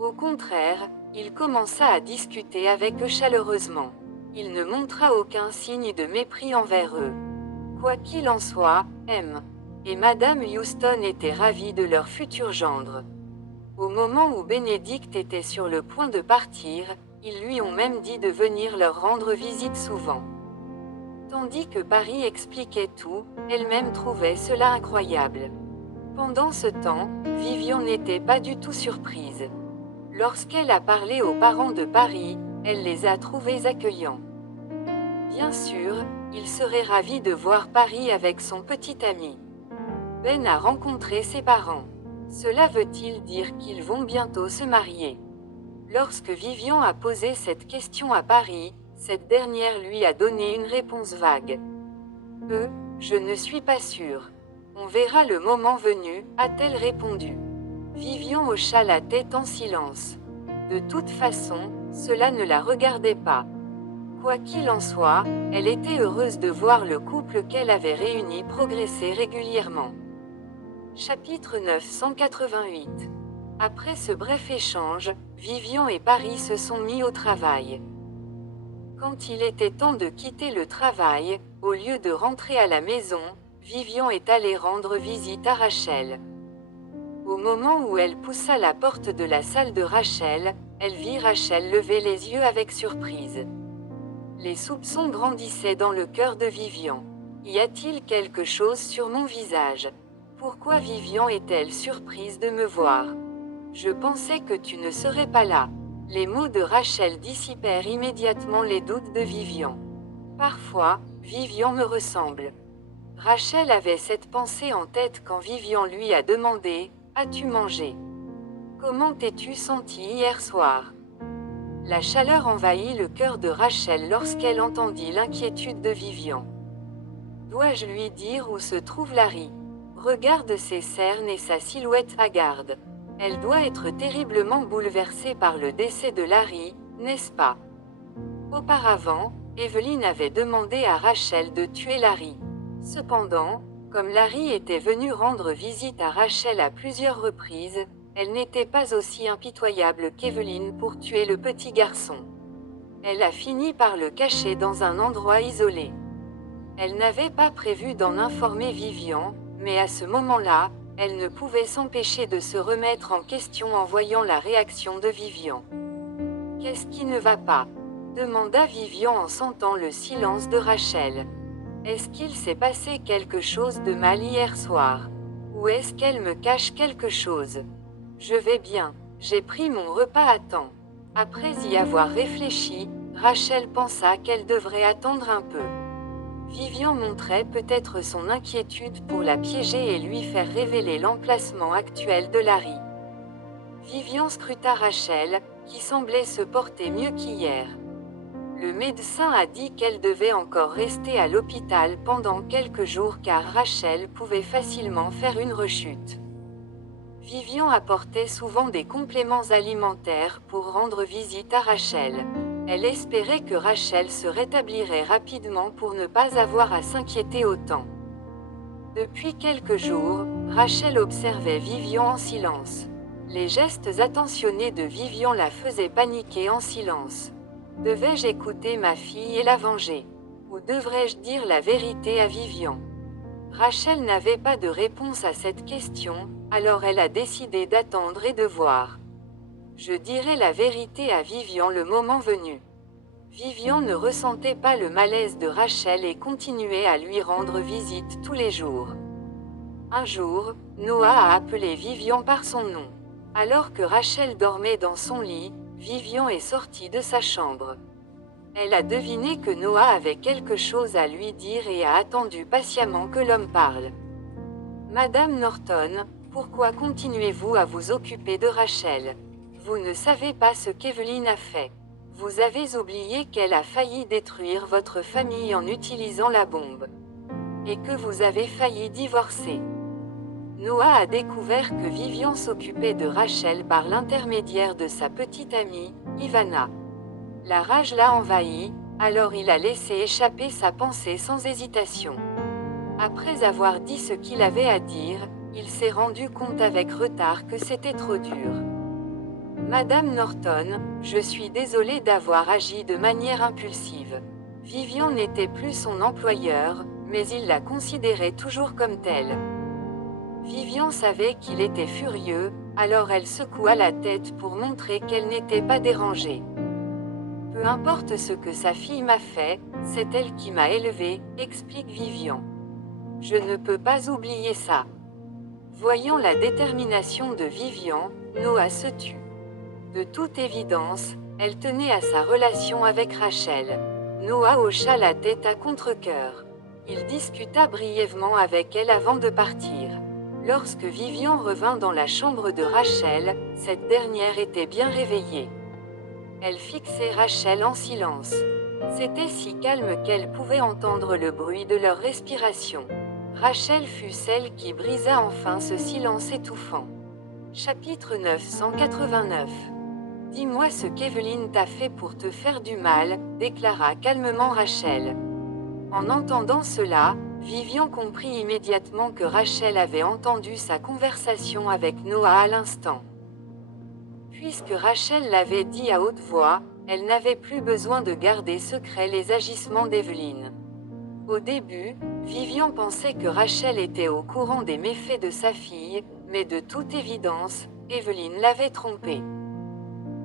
Au contraire, il commença à discuter avec eux chaleureusement. Il ne montra aucun signe de mépris envers eux. Quoi qu'il en soit, M. et Madame Houston étaient ravis de leur futur gendre. Au moment où Bénédicte était sur le point de partir, ils lui ont même dit de venir leur rendre visite souvent. Tandis que Paris expliquait tout, elle-même trouvait cela incroyable. Pendant ce temps, Vivian n'était pas du tout surprise. Lorsqu'elle a parlé aux parents de Paris, elle les a trouvés accueillants. Bien sûr, il serait ravi de voir Paris avec son petit ami. Ben a rencontré ses parents. Cela veut-il dire qu'ils vont bientôt se marier? Lorsque Vivian a posé cette question à Paris, cette dernière lui a donné une réponse vague. Je ne suis pas sûre. On verra le moment venu, a-t-elle répondu. Vivian hocha la tête en silence. De toute façon, cela ne la regardait pas. Quoi qu'il en soit, elle était heureuse de voir le couple qu'elle avait réuni progresser régulièrement. Chapitre 988. Après ce bref échange, Vivian et Paris se sont mis au travail. Quand il était temps de quitter le travail, au lieu de rentrer à la maison, Vivian est allée rendre visite à Rachel. Au moment où elle poussa la porte de la salle de Rachel, elle vit Rachel lever les yeux avec surprise. Les soupçons grandissaient dans le cœur de Vivian. Y a-t-il quelque chose sur mon visage? Pourquoi Vivian est-elle surprise de me voir? Je pensais que tu ne serais pas là. Les mots de Rachel dissipèrent immédiatement les doutes de Vivian. Parfois, Vivian me ressemble. Rachel avait cette pensée en tête quand Vivian lui a demandé « As-tu mangé? Comment t'es-tu senti hier soir ?» La chaleur envahit le cœur de Rachel lorsqu'elle entendit l'inquiétude de Vivian. Dois-je lui dire où se trouve Larry? Regarde ses cernes et sa silhouette hagarde. Elle doit être terriblement bouleversée par le décès de Larry, n'est-ce pas? Auparavant, Evelyn avait demandé à Rachel de tuer Larry. Cependant, comme Larry était venu rendre visite à Rachel à plusieurs reprises, elle n'était pas aussi impitoyable qu'Evelyn pour tuer le petit garçon. Elle a fini par le cacher dans un endroit isolé. Elle n'avait pas prévu d'en informer Vivian, mais à ce moment-là, elle ne pouvait s'empêcher de se remettre en question en voyant la réaction de Vivian. « Qu'est-ce qui ne va pas ?» demanda Vivian en sentant le silence de Rachel. « Est-ce qu'il s'est passé quelque chose de mal hier soir? Ou est-ce qu'elle me cache quelque chose? Je vais bien, j'ai pris mon repas à temps. » Après y avoir réfléchi, Rachel pensa qu'elle devrait attendre un peu. Vivian montrait peut-être son inquiétude pour la piéger et lui faire révéler l'emplacement actuel de Larry. Vivian scruta Rachel, qui semblait se porter mieux qu'hier. Le médecin a dit qu'elle devait encore rester à l'hôpital pendant quelques jours car Rachel pouvait facilement faire une rechute. Vivian apportait souvent des compléments alimentaires pour rendre visite à Rachel. Elle espérait que Rachel se rétablirait rapidement pour ne pas avoir à s'inquiéter autant. Depuis quelques jours, Rachel observait Vivian en silence. Les gestes attentionnés de Vivian la faisaient paniquer en silence. Devais-je écouter ma fille et la venger? Ou devrais-je dire la vérité à Vivian? Rachel n'avait pas de réponse à cette question, alors elle a décidé d'attendre et de voir. Je dirai la vérité à Vivian le moment venu. Vivian ne ressentait pas le malaise de Rachel et continuait à lui rendre visite tous les jours. Un jour, Noah a appelé Vivian par son nom. Alors que Rachel dormait dans son lit, Vivian est sortie de sa chambre. Elle a deviné que Noah avait quelque chose à lui dire et a attendu patiemment que l'homme parle. « Madame Norton, pourquoi continuez-vous à vous occuper de Rachel? Vous ne savez pas ce qu'Evelyn a fait. Vous avez oublié qu'elle a failli détruire votre famille en utilisant la bombe. Et que vous avez failli divorcer. » Noah a découvert que Vivian s'occupait de Rachel par l'intermédiaire de sa petite amie, Ivana. La rage l'a envahi, alors il a laissé échapper sa pensée sans hésitation. Après avoir dit ce qu'il avait à dire, il s'est rendu compte avec retard que c'était trop dur. Madame Norton, je suis désolé d'avoir agi de manière impulsive. Vivian n'était plus son employeur, mais il la considérait toujours comme telle. Vivian savait qu'il était furieux, alors elle secoua la tête pour montrer qu'elle n'était pas dérangée. Peu importe ce que sa fille m'a fait, c'est elle qui m'a élevée, explique Vivian. Je ne peux pas oublier ça. Voyant la détermination de Vivian, Noah se tut. De toute évidence, elle tenait à sa relation avec Rachel. Noah hocha la tête à contre-cœur. Il discuta brièvement avec elle avant de partir. Lorsque Vivian revint dans la chambre de Rachel, cette dernière était bien réveillée. Elle fixait Rachel en silence. C'était si calme qu'elle pouvait entendre le bruit de leur respiration. Rachel fut celle qui brisa enfin ce silence étouffant. Chapitre 989. Dis-moi ce qu'Evelyn t'a fait pour te faire du mal, déclara calmement Rachel. En entendant cela, Vivian comprit immédiatement que Rachel avait entendu sa conversation avec Noah à l'instant. Puisque Rachel l'avait dit à haute voix, elle n'avait plus besoin de garder secret les agissements d'Evelyn. Au début, Vivian pensait que Rachel était au courant des méfaits de sa fille, mais de toute évidence, Evelyn l'avait trompée.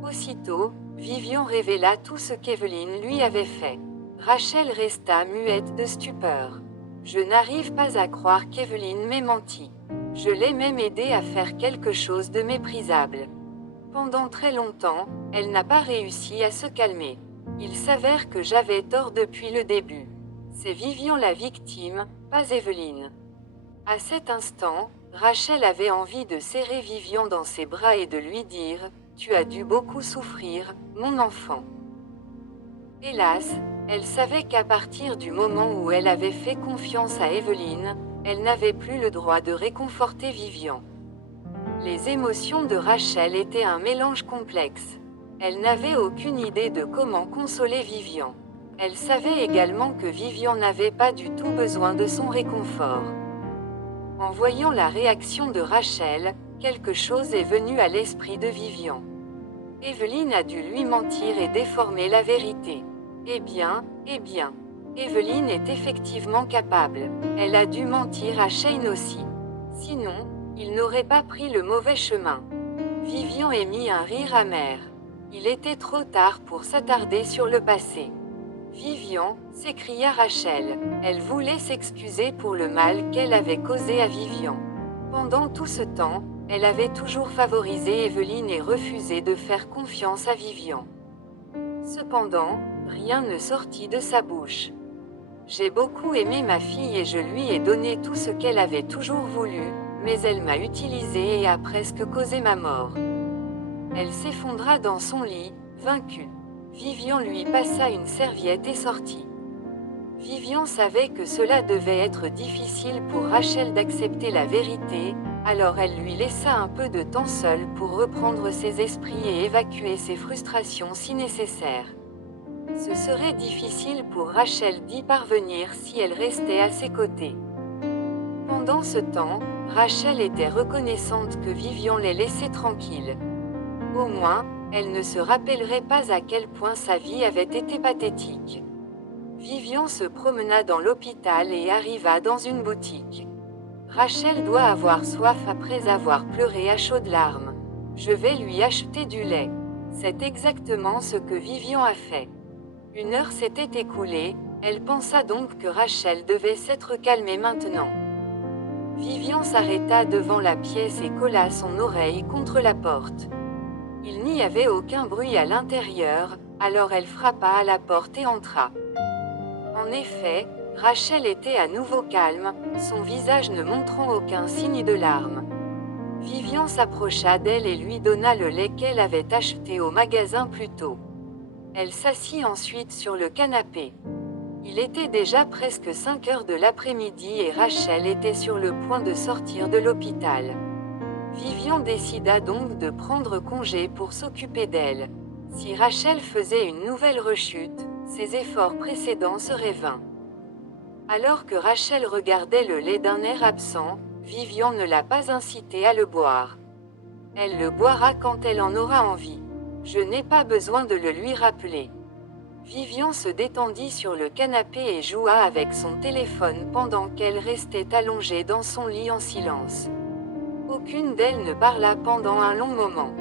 Aussitôt, Vivian révéla tout ce qu'Evelyn lui avait fait. Rachel resta muette de stupeur. Je n'arrive pas à croire qu'Evelyn m'ait menti. Je l'ai même aidée à faire quelque chose de méprisable. Pendant très longtemps, elle n'a pas réussi à se calmer. Il s'avère que j'avais tort depuis le début. C'est Vivian la victime, pas Evelyn. À cet instant, Rachel avait envie de serrer Vivian dans ses bras et de lui dire « Tu as dû beaucoup souffrir, mon enfant ». Hélas, elle savait qu'à partir du moment où elle avait fait confiance à Evelyn, elle n'avait plus le droit de réconforter Vivian. Les émotions de Rachel étaient un mélange complexe. Elle n'avait aucune idée de comment consoler Vivian. Elle savait également que Vivian n'avait pas du tout besoin de son réconfort. En voyant la réaction de Rachel, quelque chose est venu à l'esprit de Vivian. Evelyn a dû lui mentir et déformer la vérité. Eh bien, Evelyn est effectivement capable. Elle a dû mentir à Shane aussi. Sinon, il n'aurait pas pris le mauvais chemin. Vivian émit un rire amer. Il était trop tard pour s'attarder sur le passé. Vivian, s'écria Rachel. Elle voulait s'excuser pour le mal qu'elle avait causé à Vivian. Pendant tout ce temps, elle avait toujours favorisé Evelyn et refusé de faire confiance à Vivian. Cependant, rien ne sortit de sa bouche. J'ai beaucoup aimé ma fille et je lui ai donné tout ce qu'elle avait toujours voulu, mais elle m'a utilisé et a presque causé ma mort. Elle s'effondra dans son lit, vaincue. Vivian lui passa une serviette et sortit. Vivian savait que cela devait être difficile pour Rachel d'accepter la vérité, alors elle lui laissa un peu de temps seule pour reprendre ses esprits et évacuer ses frustrations si nécessaire. Ce serait difficile pour Rachel d'y parvenir si elle restait à ses côtés. Pendant ce temps, Rachel était reconnaissante que Vivian l'ait laissée tranquille. Au moins, elle ne se rappellerait pas à quel point sa vie avait été pathétique. Vivian se promena dans l'hôpital et arriva dans une boutique. Rachel doit avoir soif après avoir pleuré à chaudes larmes. Je vais lui acheter du lait. C'est exactement ce que Vivian a fait. 1 heure s'était écoulée, elle pensa donc que Rachel devait s'être calmée maintenant. Vivian s'arrêta devant la pièce et colla son oreille contre la porte. Il n'y avait aucun bruit à l'intérieur, alors elle frappa à la porte et entra. En effet, Rachel était à nouveau calme, son visage ne montrant aucun signe de larmes. Vivian s'approcha d'elle et lui donna le lait qu'elle avait acheté au magasin plus tôt. Elle s'assit ensuite sur le canapé. Il était déjà presque 5 heures de l'après-midi et Rachel était sur le point de sortir de l'hôpital. Vivian décida donc de prendre congé pour s'occuper d'elle. Si Rachel faisait une nouvelle rechute, ses efforts précédents seraient vains. Alors que Rachel regardait le lait d'un air absent, Vivian ne l'a pas incitée à le boire. Elle le boira quand elle en aura envie. Je n'ai pas besoin de le lui rappeler. Vivian se détendit sur le canapé et joua avec son téléphone pendant qu'elle restait allongée dans son lit en silence. Aucune d'elles ne parla pendant un long moment.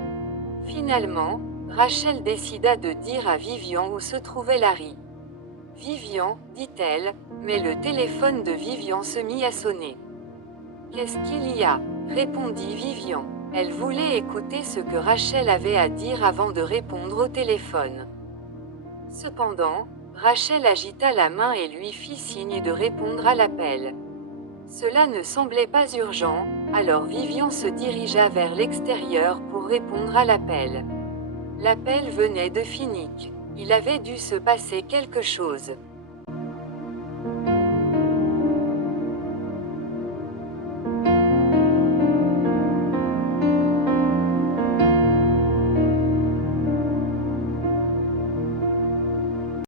Finalement, Rachel décida de dire à Vivian où se trouvait Larry. « Vivian, dit-elle, mais le téléphone de Vivian se mit à sonner. « Qu'est-ce qu'il y a ?» répondit Vivian. Elle voulait écouter ce que Rachel avait à dire avant de répondre au téléphone. Cependant, Rachel agita la main et lui fit signe de répondre à l'appel. Cela ne semblait pas urgent, alors Vivian se dirigea vers l'extérieur pour répondre à l'appel. L'appel venait de Finnick. Il avait dû se passer quelque chose.